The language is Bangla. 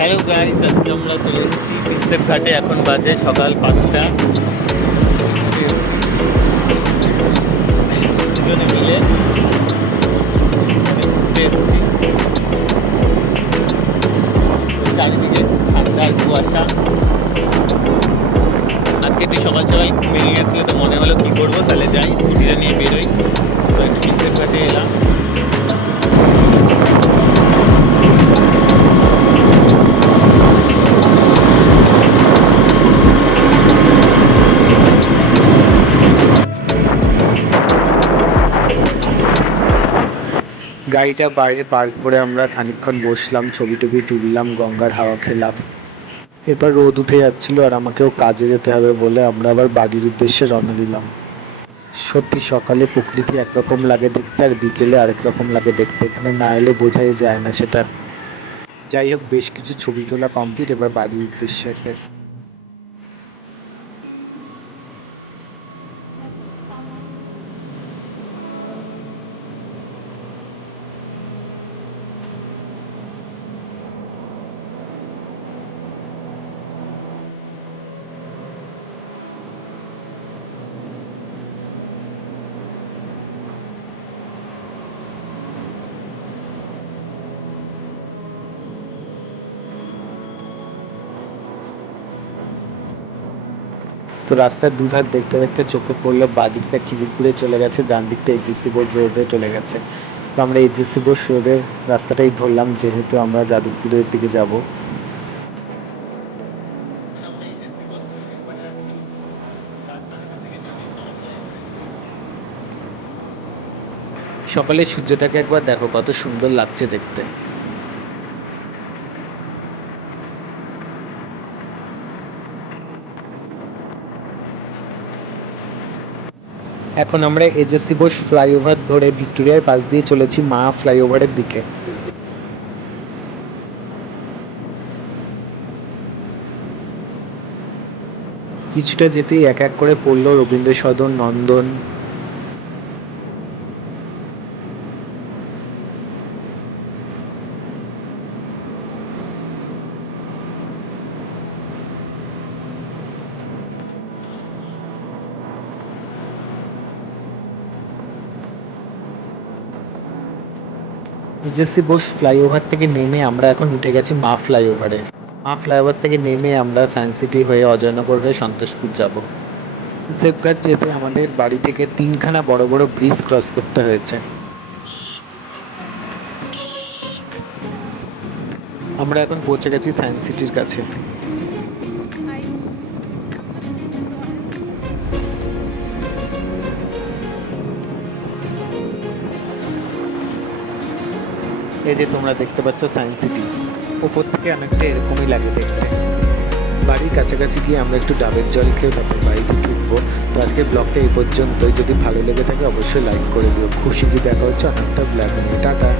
হ্যালো গাইস, আজকে আমরা চলে এসেছি প্রিন্সেপ ঘাটে। এখন বাজে সকাল 5টা। দুজনে মিলে ঘুরতে এসেছি। চারিদিকে ঠান্ডা আর কুয়াশা। আজকে একটু সকাল সকাল ঘুম ভেঙে গেছিলো, তো মনে হলো কী করবো, তাহলে যাই স্কুটিটা নিয়ে বেরোই। তো একটু প্রিন্সেপ ঘাটে এলাম। গাড়িটা বাইরে পার্ক করে আমরা খানিকক্ষণ বসলাম, ছবি টবি তুললাম, গঙ্গার হাওয়া খেলাম। এরপর রোদ উঠে যাচ্ছিল আর আমাকেও কাজে যেতে হবে বলে আমরা আবার বাড়ির উদ্দেশ্যে রওনা দিলাম। সত্যি সকালে প্রকৃতি একরকম লাগে দেখতে আর বিকেলে আরেক রকম লাগে দেখতে, এখানে না এলে বোঝাই যায় না সেটা। যাই হোক, বেশ কিছু ছবি তোলা কমপ্লিট, এবার বাড়ির উদ্দেশ্যে। তো রাস্তার দুধার দেখতে দেখতে চোখে পড়লো বাঁদিকটা খিদিরপুরে চলে গেছে, ডান দিকটা এইচএসসি বোস রোডে চলে গেছে। তো আমরা এইচএসসি বোস রোডের রাস্তাটাই ধরলাম, যেহেতু আমরা যাদবপুরের দিকে যাব। সকালে সূর্যটাকে একবার দেখো, কত সুন্দর লাগছে দেখতে। এখন আমরা এজেসি বোস ফ্লাইওভার ধরে ভিক্টোরিয়ার পাশ দিয়ে চলেছি মা ফ্লাইওভারের দিকে। কিছুটা যেতেই এক এক করে পড়লো রবীন্দ্র সদন, নন্দন। এজেসি বোস ফ্লাইওভার থেকে নেমে আমরা এখন উঠে গেছি মা ফ্লাইওভারে। মা ফ্লাইওভার থেকে নেমে আমরা সায়েন্স সিটি হয়ে অজয়নগর হয়ে সন্তোষপুর যাব। সেফগার্ড যেতে আমাদের বাড়ি থেকে 3খানা বড় বড় ব্রিজ ক্রস করতে হয়েছে। আমরা এখন পৌঁছে গেছি সায়েন্স সিটির কাছে। এই যে তোমরা দেখতে পাচ্ছ সায়েন্স সিটি, ওপর থেকে অনেকটা এরকমই লাগে দেখতে। বাড়ির কাছাকাছি গিয়ে আমরা একটু ডাবের জল খেয়ে তারপর বাড়িতে ঢুকবো। তো আজকের ব্লগটা এই পর্যন্তই। যদি ভালো লেগে থাকে অবশ্যই লাইক করে দিও। খুব শীঘ্রই দেখা হচ্ছে অনেকটা ব্লগ নিয়ে। টাটা।